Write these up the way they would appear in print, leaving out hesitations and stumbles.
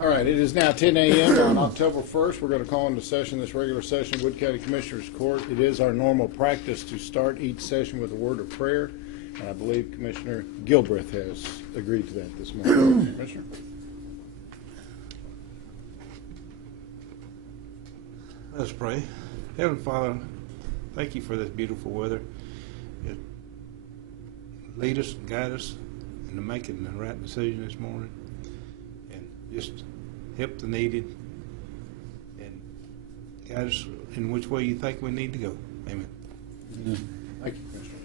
All right, it is now 10 a.m. on October 1st. We're going to call into session this regular session of Wood County Commissioners Court. It is our normal practice to start each session with a word of prayer. And I believe Commissioner Gilbreth has agreed to that this morning. Commissioner? Let's pray. Heavenly Father, thank you for this beautiful weather. It lead us and guide us into making the right decision this morning. And just help the needed and guide us in which way you think we need to go. Amen. Thank you, Commissioner.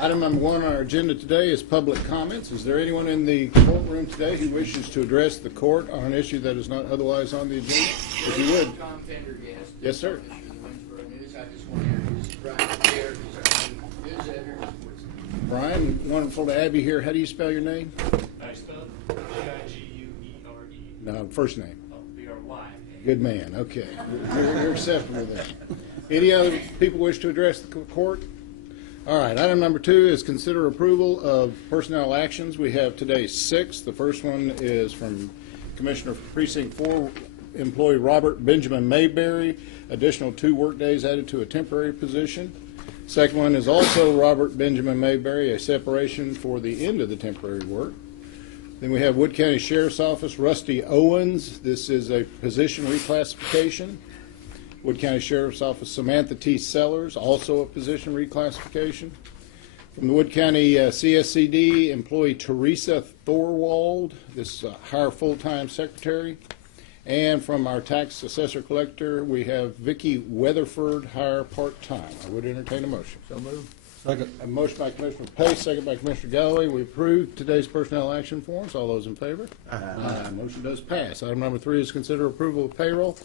Item number 1 on our agenda today is public comments. Is there anyone in the courtroom today who wishes to address the court on an issue that is not otherwise on the agenda? If you would. Tom Pendergast. Yes, sir. Winsboro News. I just want to introduce Brian Baird, who's our news editor. Brian, wonderful to have you here. How do you spell your name? I spelled Biguere. No, first name. Oh, B-R-Y. Good man. Okay. You're acceptable then. Any other people wish to address the court? All right. Item number 2 is consider approval of personnel actions. We have today 6. The first one is from Commissioner Precinct 4 employee Robert Benjamin Mayberry. Additional 2 workdays added to a temporary position. Second one is also Robert Benjamin Mayberry, a separation for the end of the temporary work. Then we have Wood County Sheriff's Office, Rusty Owens. This is a position reclassification. Wood County Sheriff's Office, Samantha T. Sellers, also a position reclassification. From the Wood County CSCD, employee Teresa Thorwald, this hire full-time secretary. And from our tax assessor collector, we have Vicki Weatherford, hire part-time. I would entertain a motion. So moved. Second. A motion by Commissioner Pace, second by Commissioner Galloway. We approve today's personnel action forms. All those in favor? Aye. Motion does pass. Item number 3 is consider approval of payroll.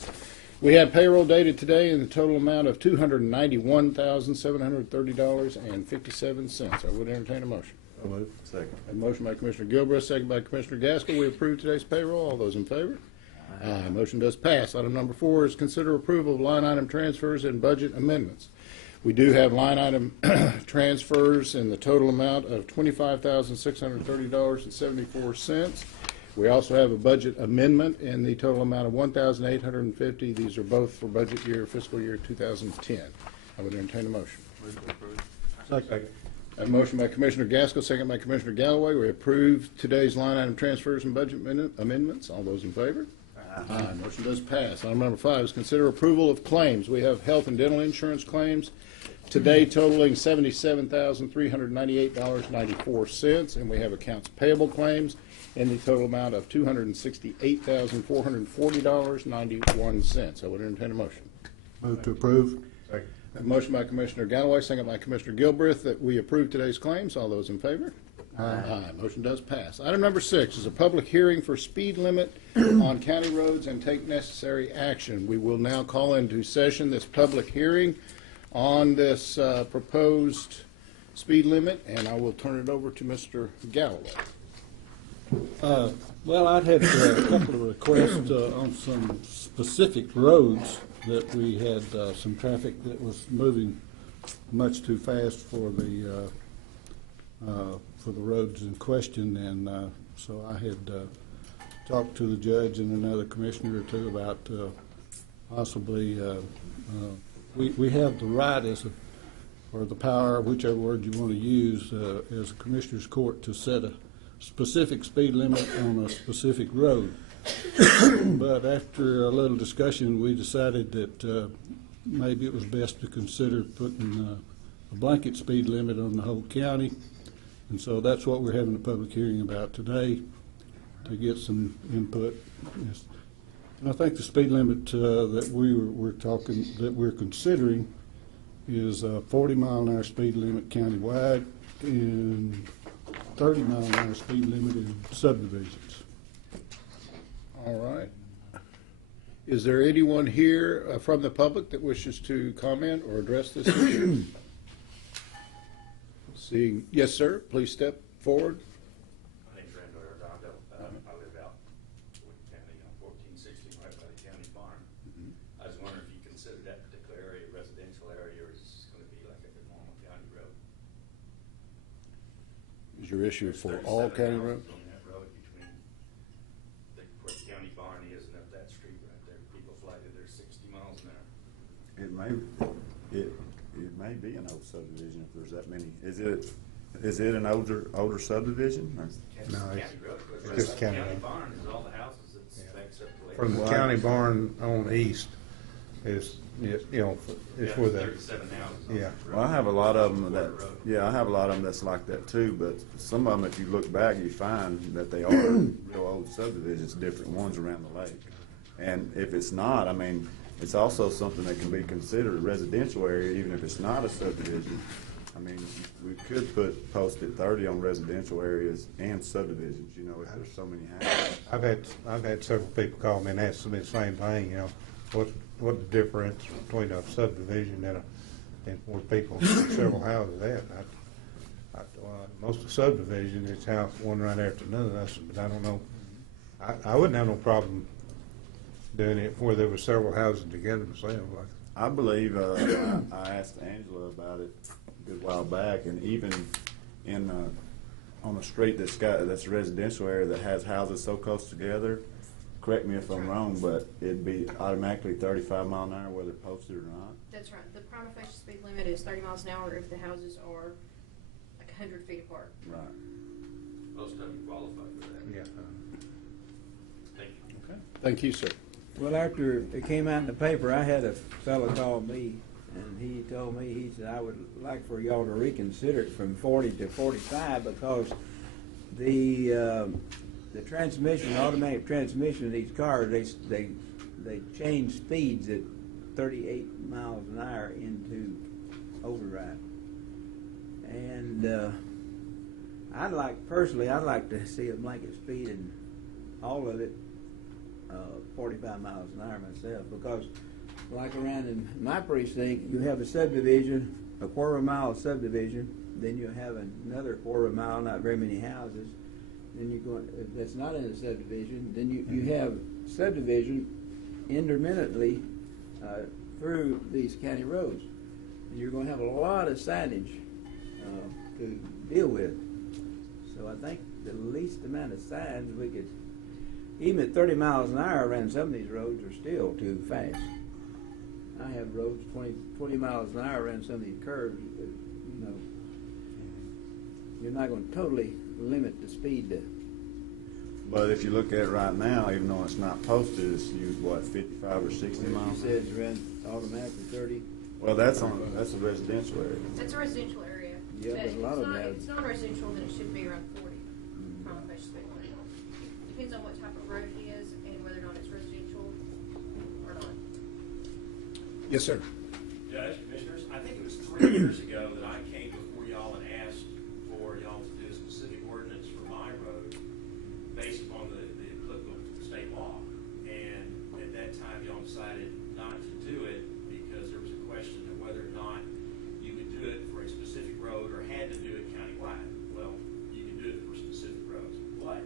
We have payroll dated today in the total amount of $291,730.57. I would entertain a motion. So moved. Second. A motion by Commissioner Gilbreth, second by Commissioner Gaskell. We approve today's payroll. All those in favor? Aye. Motion does pass. Item number 4 is consider approval of line item transfers and budget amendments. We do have line item transfers in the total amount of $25,630.74. We also have a budget amendment in the total amount of $1,850. These are both for budget year, fiscal year 2010. I would entertain a motion. Second. A motion by Commissioner Gaskell, second by Commissioner Galloway. We approve today's line item transfers and budget amendments. All those in favor? Aye. Motion does pass. Item number 5 is consider approval of claims. We have health and dental insurance claims today totaling $77,398.94, and we have accounts payable claims in the total amount of $268,440.91. I would entertain a motion. Move to approve. Second. A motion by Commissioner Galloway, second by Commissioner Gilbreth, that we approve today's claims. All those in favor? Aye. Motion does pass. Item number 6 is a public hearing for speed limit on county roads and take necessary action. We will now call into session this public hearing on this proposed speed limit, and I will turn it over to Mr. Galloway. Well, I'd had a couple of requests on some specific roads that we had some traffic that was moving much too fast for the roads in question, and so I had talked to the judge and another commissioner or two about possibly we have the right or the power, whichever word you want to use, as a commissioner's court to set a specific speed limit on a specific road. But after a little discussion, we decided that maybe it was best to consider putting a blanket speed limit on the whole county. And so that's what we're having a public hearing about today, to get some input. Yes. And I think the speed limit that we're considering is a 40-mile-an-hour speed limit countywide and 30-mile-an-hour speed limit in subdivisions. All right. Is there anyone here from the public that wishes to comment or address this issue? Seeing, yes, sir. Please step forward. My name's Randall Arredondo. I live out in Wood County on 1460, right by the county farm. I was wondering if you consider that particular area a residential area, or is it going to be like a normal county road? Is your issue for all county roads? On that road between the county barn is and up that street right there, people flagged there's 60 miles an hour. It may be an old subdivision if there's that many. Is it an older subdivision? Or? No, County it's road. just county County road. barn is all the houses that backs up to Lake. From the county barn on east is, you know, it's where the, 37 houses. on yeah. that road. Well, I have a lot of them that. Road. Yeah, I have a lot of them that's like that too. But some of them, if you look back, you find that they are real old subdivisions, different ones around the lake. And if it's not, I mean, it's also something that can be considered a residential area, even if it's not a subdivision. I mean, we could post it 30 on residential areas and subdivisions, you know, if there's so many houses. I've had several people call me and ask me the same thing, you know, what the difference between a subdivision and where people several houses at. Most of subdivision is house one right after another, but I don't know. I wouldn't have no problem doing it where there were several houses together myself. Like, I believe I asked Angela about it a good while back, and even in on a street that's a residential area that has houses so close together. Correct me if I'm wrong, but it'd be automatically 35 mile an hour whether posted or not. That's right. The prima facie speed limit is 30 miles an hour if the houses are like 100 feet apart. Right. Most of them qualify for that. yeah. Thank you. Okay. Thank you, sir. Well, after it came out in the paper, I had a fellow call me, and he told me, he said, I would like for y'all to reconsider it from 40 to 45 because the transmission, automatic transmission of these cars, they change speeds at 38 miles an hour into overdrive. And I'd like to see a blanket speed in all of it 45 miles an hour myself, because like around in my precinct, you have a subdivision, a quarter of a mile subdivision, then you have another quarter of a mile, not very many houses. Then you go, if that's not in a subdivision, then you have subdivision intermittently through these county roads. And you're going to have a lot of signage to deal with. So I think the least amount of signs we could, even at 30 miles an hour around some of these roads are still too fast. I have roads 20 miles an hour around some of these curves, you know. You're not going to totally limit the speed to. But if you look at it right now, even though it's not posted, it's used, what, 55 or 60 You miles? said it's around automatically 30. Well, that's a residential area. That's a residential area. Yeah, but a lot of them have- If it's not residential, then it should be around 40. Prima facie speed limit. Depends on what type of road it is and whether or not it's residential or not. Yes, sir. Judge, Commissioners, I think it was 3 years ago that I came before y'all and asked for y'all to do a specific ordinance for my road based upon the applicable state law. And at that time, y'all decided not to do it because there was a question of whether or not you would do it for a specific road or had to do it countywide. Well, you can do it for specific roads, but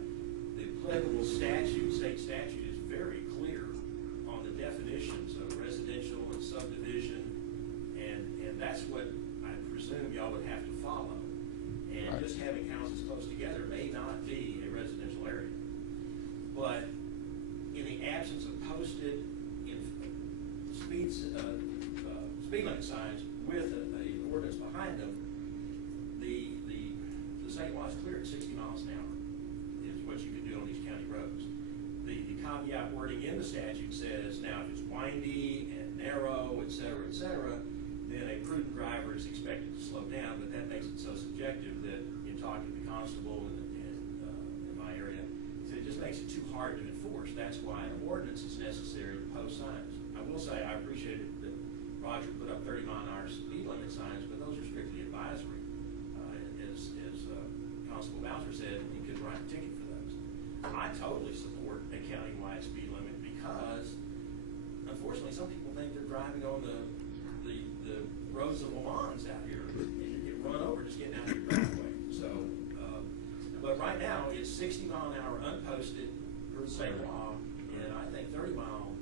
the applicable statute, state statute, is very clear on the definitions of residential and subdivision, and that's what I presume y'all would have to follow. And Right. just having houses close together may not be a residential area. But in the absence of posted speed limit signs with an ordinance behind them, the state law is clear at 60 miles an hour is what you can do on these county roads. The caveat wording in the statute says, now if it's windy and narrow, et cetera, then a prudent driver is expected to slow down, but that makes it so subjective that in talking to the constable in my area, so it just makes it too hard to enforce. That's why an ordinance is necessary to post signs. I will say I appreciated that Roger put up 30-mile-an-hour speed limit signs, but those are strictly advisory. As Constable Bowser said, you could write a ticket for those. I totally support a countywide speed limit because, unfortunately, some people think they're driving on the roads of Milan's out here, and you get run over just getting out of your driveway. So, but right now, it's 60 mile an hour unposted per state law, and I think 30 mile